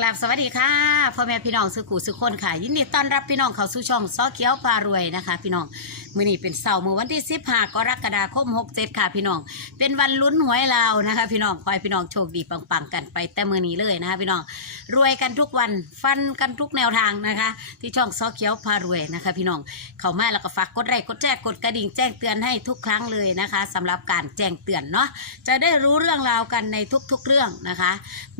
กลับสวัสดีค่ะพ่อแม่พี่น้องสุขุสุขคนค่ะ ยินดีต้อนรับพี่น้องเข้าสู่ช่องซอเขียวพารวยนะคะ พี่น้อง มื้อนี้เป็นเสาร์มื้อวันที่15กรกฎาคม67ค่ะพี่น้อง เป็นวันลุ้นหวยลาวนะคะ พี่น้องขอให้พี่น้องโชคดีปังๆกันไปแต่มื้อนี้เลยนะคะ พี่น้องรวยกันทุกวันฟันกันทุกแนวทางนะคะ ที่ช่องซอเขียวพารวยนะคะ พี่น้องเข้ามาแล้วก็ฝากกดไลค์กดแชร์กดกระดิ่งแจ้งเตือนให้ทุกครั้งเลยนะคะสำหรับการแจ้งเตือนเนาะจะได้รู้เรื่องราวกันในทุก ๆเรื่องนะคะ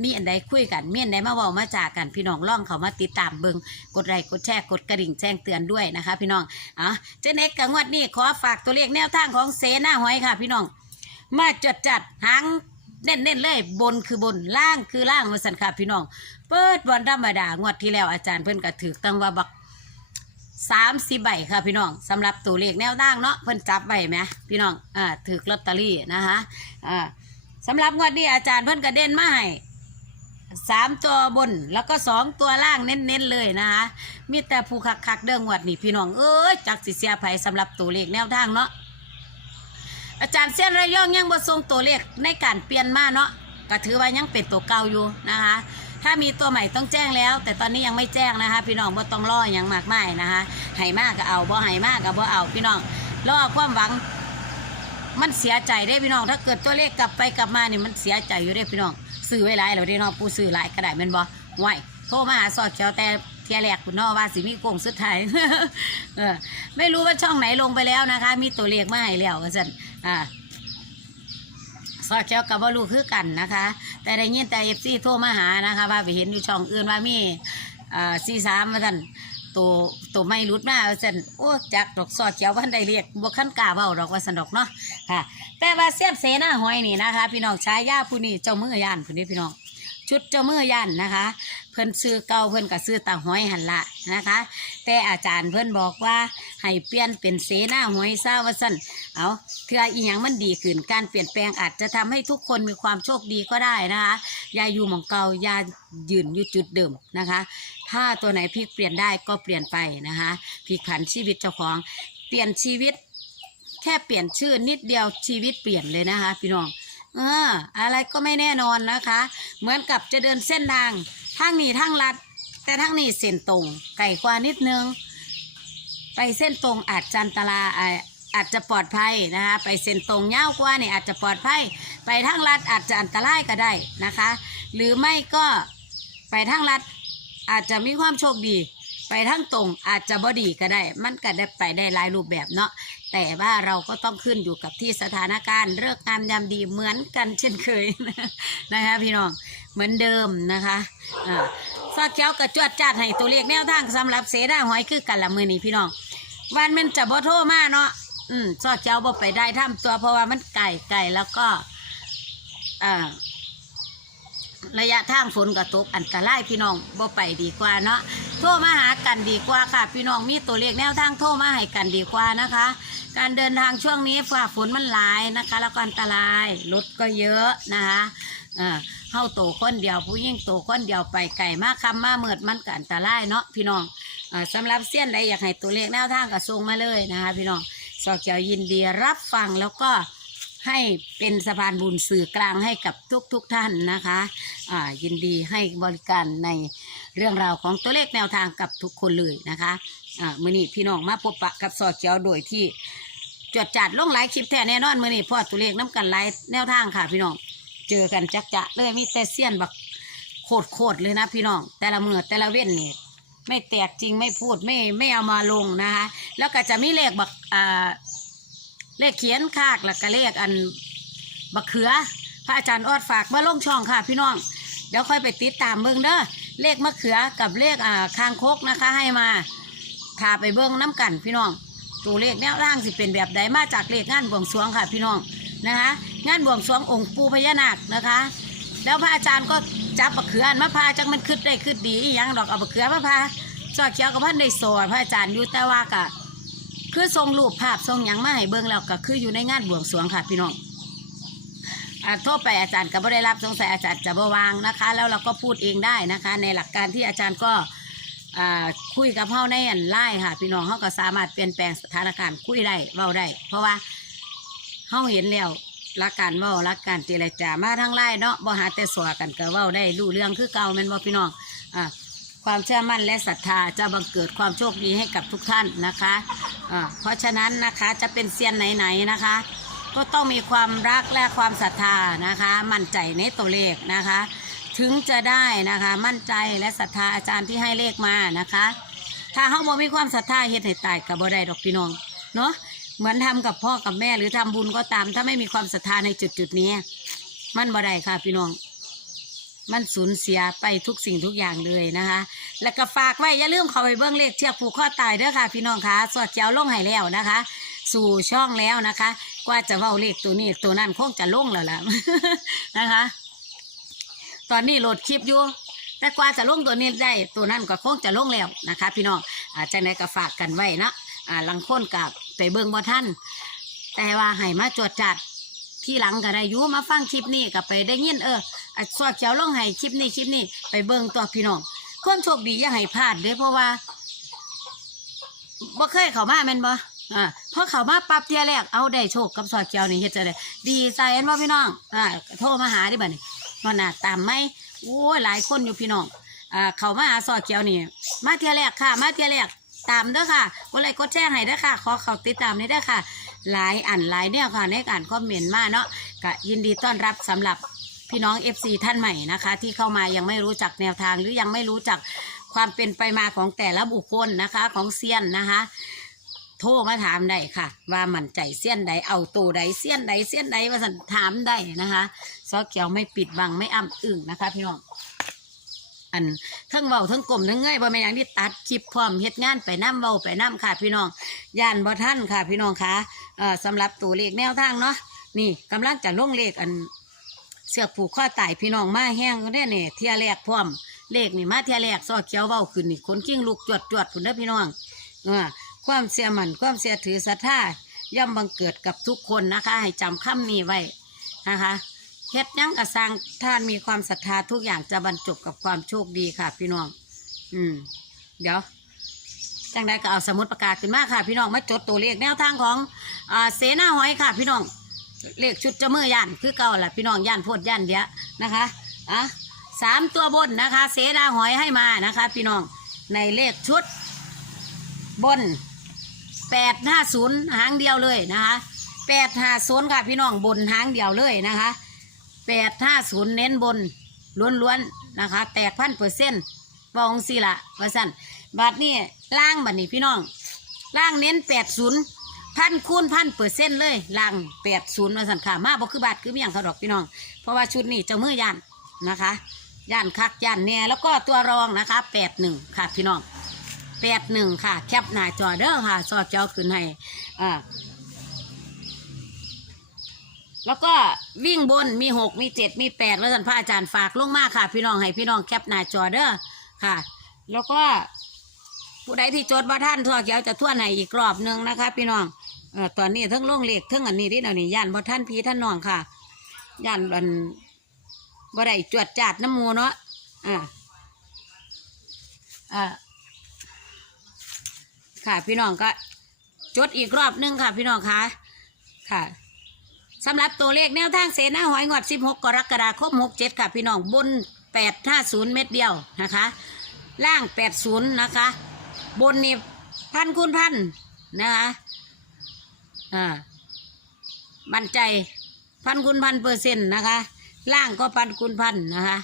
มีอันใดคุยกันมีอันใดมาเว้ามาจากันพี่น้องล่องเขามาติดตามเบิงกดไลค์กดแชร์กดกระดิ่งแจ้งเตือนด้วยนะคะ พี่น้องอะเจนเอกกับงวดนี้ขอฝากตัวเลขแนวทางของเสนาหอยค่ะ พี่น้อง มาจดจัดหางเน้นๆเลยบนคือบนล่างคือล่างมาสันค่ะพี่น้อง เปิดวันธรรมดางวดที่แล้วอาจารย์เพิ่นก็ถือตั้งว่าบักสามสิบใบค่ะพี่น้องสำหรับตัวเลขแนวทางเนาะเพิ่นจับใบไหมพี่น้องอ่าถือลอตเตอรี่นะคะอ่าสำหรับงวดนี้อาจารย์เพิ่นก็เด่นมาให้ สามตัวบนแล้วก็สองตัวล่างเน้นๆเลยนะคะมีแต่ผู้คักคักๆเด้องวดนี่พี่น้องเอ้ยจักสิเสียไผสำหรับตัวเลขแนวทางเนาะอาจารย์เส้นระยองยังบ่ทรงตัวเลขในการเปลี่ยนมาเนาะก็ถือว่ายังเป็นตัวเก่าอยู่นะคะถ้ามีตัวใหม่ต้องแจ้งแล้ว แต่ตอนนี้ยังไม่แจ้งนะคะ พี่น้องบ่ต้องรออย่างมากมายนะคะให้มากก็เอาบ่ให้มากก็บ่เอาพี่น้องรอความหวังมันเสียใจได้พี่น้อง ถ้าเกิดตัวเลขกลับไปกลับมาเนี่ยมันเสียใจอยู่ได้พี่น้อง ซื้อไว้หลายแล้วเด้เนาะผู้ซื้อหลายก็ได้แมันบ่ไหวโทรมาหาซอดเขียวแต่เทียแรกคุณนาะว่าสิมีโกงสุดท้ายเออไม่รู้ว่าช่องไหนลงไปแล้วนะคะ มีตัวเลขมาให้แล้วว่าซั่นอ่าซอดเขียวกับว่ารู้คือกันนะคะ แต่ได้ยินแต่เอฟซีโทรมาหานะคะ ว่าไปเห็นอยู่ช่องอื่นว่ามีอ่าซีสามว่าซั่น ตัวตัวไม่รุดมาสันโอ้จักดอกซอเขียววันใดเรียกบวขั้นกาเว้าดอกว่าสนดอกเนาะค่ะ แต่ว่าเสียบเสนาหอยนี่นะคะ พี่น้องชายาผู้นี้เจ้ามือยานผู้นี้พี่น้อง ชุดเจ้ามือยานนะคะ เพิ่นซื้อเก่าเพิ่นก็ซื้อตาหอยหันละนะคะ แต่อาจารย์เพิ่นบอกว่าให้เปลี่ยนเป็นเสนาหอยซาว่าซั่นเอาเทื่ออีหยังมันดีขึ้นการเปลี่ยนแปลงอาจจะทำให้ทุกคนมีความโชคดีก็ได้นะคะอย่าอยู่หมองเก่าอย่ายืนอยู่จุดเดิมนะคะ ถ้าตัวไหนพลิกเปลี่ยนได้ก็เปลี่ยนไปนะคะพลิกผันชีวิตเจ้าของเปลี่ยนชีวิต แค่เปลี่ยนชื่อนิดเดียวชีวิตเปลี่ยนเลยนะคะ พี่น้อง เอออะไรก็ไม่แน่นอนนะคะ เหมือนกับจะเดินเส้นทางทางนี้ทางลัด แต่ทางนี้เส้นตรงไก่กว่านิดนึง ไปเส้นตรงอาจจันตราอาอาจจะปลอดภัยนะคะ ไปเส้นตรงเย้าวกว่านี่อาจจะปลอดภัย ไปทางลัดอาจจะอันตรายก็ได้นะคะ หรือไม่ก็ไปทางลัดอาจจะมีความโชคดี ไปทางตรงอาจจะบอดีก็ได้ มันก็ได้ไปได้หลายรูปแบบเนาะ แต่ว่าเราก็ต้องขึ้นอยู่กับที่สถานการณ์เลิกงามยามดีเหมือนกันเช่นเคยนะคะพี่น้องเหมือนเดิมนะคะอ่าฝากเจ้ากระจวดจัดให้ตัวเลขแนวทางสำหรับเสนาหอยคือกันละมือนี้พี่น้องวันมันจะบ่โทรมาเนาะอืมซอกเจ้าบ่ไปได้ทำตัวเพราะว่ามันไก่ไก่แล้วก็อ่า ระยะทางฝนกระตกอันตรายพี่น้องบ่ไปดีกว่าเนาะโทรมาหากันดีกว่าค่ะ พี่น้องมีตัวเลขแนวทางโทรมาให้กันดีกว่านะคะ การเดินทางช่วงนี้ฝ่าฝนมันหลายนะคะ แล้วก็อันตรายรถก็เยอะนะคะอ่าเฮาโตคนเดียวผู้ยิ่งโตคนเดียวไปไก่มากคำมาเมิดมันก็อันตรายเนาะพี่น้องอ่าสำหรับเสี้ยนใดอยากให้ตัวเลขแนวทางก็ส่งมาเลยนะคะ พี่น้องสอเกียวยินดีรับฟังแล้วก็ ให้เป็นสะพานบุญสื่อกลางให้กับทุกๆทท่านนะคะอ่ายินดีให้บริการในเรื่องราวของตัวเลขแนวทางกับทุกคนเลยนะคะอ่ามื่อนี้พี่น้องมาพบปะกับสอเจียวโดยที่จดจัดลงหลายคลิปแท้แน่นอนมื่อนี้พราะตัวเลขน้ำกันหลายแนวทางค่ะพี่น้องเจอกันจักจะเลยมีแต่เสี้ยนบักโคตรโคตรเลยนะพี่น้อง แต่ละมือแต่ละเว้นนี่ไม่แตกจริงไม่พูดไม่ไม่เอามาลงนะคะแล้วก็จะมีเลขบักอ่า เลขเขียนคากแล้วก็เลขอันบักเขือ พระอาจารย์ออดฝากมาลงช่องค่ะ พี่น้องเดี๋ยวค่อยไปติดตามเบิ้งเด้อเลขมะเขือกับเลขอ่าคางคกนะคะ ให้มาพาไปเบิ้งน้ำกันพี่น้องตัวเลขแนวร่างสิเป็นแบบใดมาจากเลขงานบวงสรวงค่ะ พี่น้องนะคะ งานบวงสรวงองค์ปูพญานาคนะคะ แล้วพระอาจารย์ก็จับบักเขืออันมะพาจังมันขึ้นได้ขึ้นดียังดอกเอาบักเขือมะพาวสอดเขียวกับพันได้สอนพระอาจารย์อยู่แต่ว่ากะ คือทรงรูปภาพทรงหยังมาให้เบิ่งแล้วก็คืออยู่ในงานบวงสรวงค่ะพี่น้องอ่าโทษไปอาจารย์ก็บ่ได้รับสงสัยอาจารย์จะบ่วางนะคะ แล้วเราก็พูดเองได้นะคะ ในหลักการที่อาจารย์ก็อ่าคุยกับเฮาในอันไล่ค่ะ พี่น้องเฮาก็สามารถเปลี่ยนแปลงสถานการณ์คุยได้เว้าได้ เพราะว่าเฮาเห็นแล้วรักการเว้ารักการเจรจามาทั้งไล่เนาะบ่หาแต่สัวกันก็เว้าได้รู้เรื่องคือเก่าแม่นบ่พี่น้องอ่าความเชื่อมั่นและศรัทธาจะบังเกิดความโชคดีให้กับทุกท่านนะคะ อ่าเพราะฉะนั้นนะคะจะเป็นเซียนไหนๆนะคะ ก็ต้องมีความรักและความศรัทธานะคะ มั่นใจในตัวเลขนะคะ ถึงจะได้นะคะมั่นใจและศรัทธาอาจารย์ที่ให้เลขมานะคะ ถ้าเขาบ่มีความศรัทธาเฮ็ดให้ตายกับบ่ได้ดอกพี่น้องเนาะเหมือนทำกับพ่อกับแม่หรือทำบุญก็ตาม ถ้าไม่มีความศรัทธาในจุดจุดนี้ มันบ่ได้ค่ะพี่น้อง มันสูญเสียไปทุกสิ่งทุกอย่างเลยนะคะ แล้วก็ฝากไว้อย่าลืมเข้าไปเบื้องเลขเชือกผูกข้อตายเด้อค่ะ พี่น้องคะสวดเจ้าลงให้แล้วนะคะ สู่ช่องแล้วนะคะ กว่าจะเว้าเลขตัวนี้ตัวนั้นคงจะลงแล้วล่ะ นะคะ ตอนนี้โหลดคลิปอยู่แต่กว่าจะลงตัวนี้ได้ตัวนั้นก็คงจะลงแล้วนะคะ พี่น้องอาจังไดก็ฝากกันไว้นะอ่าลังค้นกับไปเบิ่งบ่ท่านแต่ว่าให้มาจวดจัดที่หลังก็ได้อยู่มาฟังคลิปนี้ก็ไปได้ยินเอออะสวดเขียวลงให้คลิปนี้คลิปนี้ไปเบิ่งตัวพี่น้อง ความโชคดีอย่าให้พลาดเด้เพราะว่าบ่เคยเข้ามาแม่นบ่อ่าพอเข้ามาปั๊บเทียแรกเอาได้โชคกับสวดเขียวนี่เฮ็ดจะได้ดีใจเห็นบ่พี่น้องอ่าโทรมาหาดิบัดนี้ว่าน่ะตามไหมโอ้ยหลายคนอยู่พี่น้องอ่าเขามาหาซอเกียวนี่ มาเทียแรกค่ะ มาเทียแรกตามเด้อค่ะกดไลค์กดแชร์ให้เด้อค่ะ ขอเขาติดตามนี่เด้อค่ะ หลายอันหลายเนี่ยค่ะในการคอมเมนต์มาเนาะก็ยินดีต้อนรับสำหรับ พี่น้อง FC ท่านใหม่นะคะ ที่เข้ามายังไม่รู้จักแนวทางหรือยังไม่รู้จักความเป็นไปมาของแต่ละบุคคลนะคะ ของเซียนนะคะ โทรมาถามได้ค่ะ ว่ามั่นใจเสี้ยนใดเอาตัวใดเสี้ยนใดเสี้ยนใดว่าสันถามได้นะคะซอเขียวไม่ปิดบังไม่อ้ำอึ่งนะคะ พี่น้องอันทั้งเบาทั้งกลมทั้งเงยบ่แม่นอย่างที่ตัดคลิปพร้อมเฮ็ดงานไปน้ำเบาไปน้ำค่ะ พี่น้องย่านบ่ท่านค่ะ พี่น้องคะเอ่อสำหรับตัวเลขแนวทางเนาะนี่กำลังจะลงเลขอัน เสือกผูกข้อตายพี่น้องมาแห้งก็ได้เนี่ยเทียแรกพร้อม เลขนี่มาเทียแรกซอเขียวเบาขึ้นนี่คนกิ้งลูกจวดจวดคุณเด้อพี่น้องเออความเสียมันความเสียถือศรัทธาย่อมบังเกิดกับทุกคนนะคะ ให้จำคำนี้ไว้นะคะเฮ็ดยังกระสังท่านมีความศรัทธาทุกอย่างจะบรรจบกับความโชคดีค่ะ พี่น้อง อืม เดี๋ยวจังใดก็เอาสมุดประกาศขึ้นมาค่ะ พี่น้องมาจดตัวเลขแนวทางของอเสนาหอยค่ะ พี่น้อง เลขชุดเจะมือย่านคือเก่าแหละพี่น้องย่านโพดย่านเดียนะคะอะสามตัวบนนะคะ เสนาหอยให้มานะคะ พี่น้องในเลขชุดบนแปดห้าศูนย์หางเดียวเลยนะคะแปดห้าศูนย์ค่ะพี่น้องบนหางเดียวเลยนะคะแปดห้าศูนย์เน้นบนล้วนๆนะคะ แตกพันเปอร์เซ็นต์วองสิละว่าสั่นบัดนี้ล่างบัดนี้พี่น้องล่างเน้นแปดศูนย์ พันคูณพันเปอร์เซ็นต์เลยล่างแปดศูนย์มาสั่นค่ะมาบอกคือบาทคือไม่อย่างเขาดอกพี่น้อง เพราะว่าชุดนี้เจ้ามือย่านนะคะย่านคักย่านแน่แล้วก็ตัวรองนะคะแปดหนึ่งค่ะพี่น้องแปดหนึ่งค่ะ แคปหน้าจอเด้อค่ะซอเจ้าขึ้นให้อ่าแล้วก็วิ่งบนมีหกมีเจ็ดมีแปดว่าสันพระอาจารย์ฝากลงมาค่ะ พี่น้องให้พี่น้องแคปหน้าจอเด้อค่ะ แล้วก็ผู้ใดที่จดว่าท่านทั่วเขียวจะทั่วไหนอีกรอบหนึ่งนะคะ พี่น้อง เออตอนนี้ทั้งลงเหลขทั้งอันนี้ที่เดี๋ยวนี้ย่านบ่ท่านพี่ท่านน้องค่ะย่านอันบ่ได้จวดจาดน้ำมูเนาะอ่าอ่าค่ะพี่น้องก็จดอีกรอบหนึงค่ะพี่น้องคะค่ะสำหรับตัวเลขแนวทางเสนาหอยงวด16 กรกฎาคม 67 ค่ะ พี่น้องบน 850 เม็ดเดียวนะคะ ล่าง 80 นะคะ บนนี่พันคูณพันนะคะ อ่ามั่นใจพันคูณพันเปอร์เซ็นต์นะคะ ล่างก็พันคูณพันนะคะ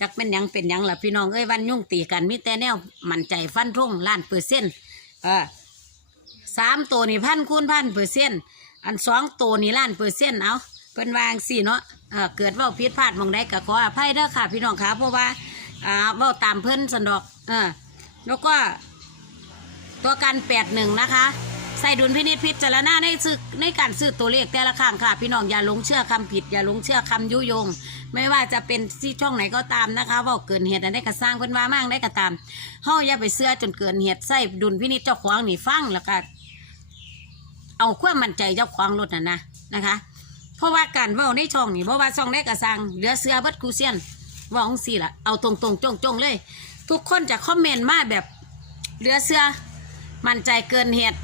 จักเป็นยังเป็นยังล่ะพี่น้องเอ้ยวันยุ่งตีกันมีแต่แนวมั่นใจฟันทุ่งล้านเปอร์เซ็นต์เออสามตัวนี่พันคูณพันเปอร์เซ็นต์อันสองตัวนี่ล้านเปอร์เซ็นต์เอาเป็นวางสี่เนาะเออเกิดว่าผิดพลาดมองใดก็ขออภัยเด้อค่ะพี่น้องค่ะเพราะว่าอ่าว่าตามเพิ่อนสันดอกเออแล้วก็ตัวกันแปดหนึ่งนะคะ ส่ดุลพินิจพิจารณาในซื้อในการซื้อตัวเลขแต่ละครั้งค่ะ พี่น้องอย่าหลงเชื่อคำผิด อย่าหลงเชื่อคำยุยง ไม่ว่าจะเป็นที่ช่องไหนก็ตามนะคะว่าเกินเหตุอันใดก็สร้างเพิ่นว่ามากได้ก็ตามเฮาอย่าไปเชื่อจนเกินเหตุใส่ดุลพินิจเจ้าของนี่ฟังแล้วก็เอาความมั่นใจเจ้าของรถน่ะนะนะคะ เพราะว่าการเว้าในช่องนี่เพราะว่าช่องได้ก็สร้างเหลือเสื้อเบิดคูเซียนว่าองสี่ละเอาตรงๆจงๆเลย ทุกคนจะคอมเมนต์มาแบบเหลือเสื้อมั่นใจเกินเหตุ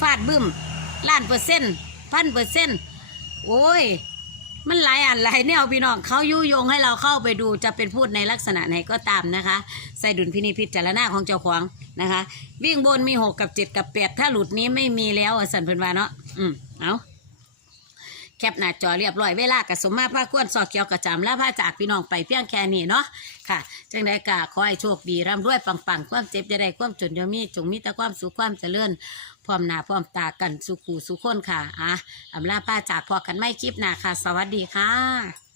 ฟาดบึ้มล้านเปอร์เซ็นต์พันเปอร์เซ็นต์โอ้ย มันหลายอันหลายแนวพี่น้องเขายุยงให้เราเข้าไปดูจะเป็นพูดในลักษณะไหนก็ตามนะคะ ใส่ดุลพินิจพิจารณาของเจ้าของนะคะ วิ่งบนมีหกกับเจ็ดกับแปดถ้าหลุดนี้ไม่มีแล้วอะสันเพิ่นว่าเนาะอืมเอาแคปหน้าจอเรียบร้อยเวลากับสมมาผ้าควนสอเกียวกระจำลาผ้าจากพี่น้องไปเพียงแค่นี้เนาะค่ะจังไดกะขอให้โชคดีร่ำรวยปังๆ ความเจ็บจะได้ความจนจะมีจงมีแต่ความสุขความเจริญ พร้อมหน้าพร้อมตากันสุขูสุขคนค่ะอะอำลาป้าจากพอกันไม่คลิปหน้าค่ะ สวัสดีค่ะ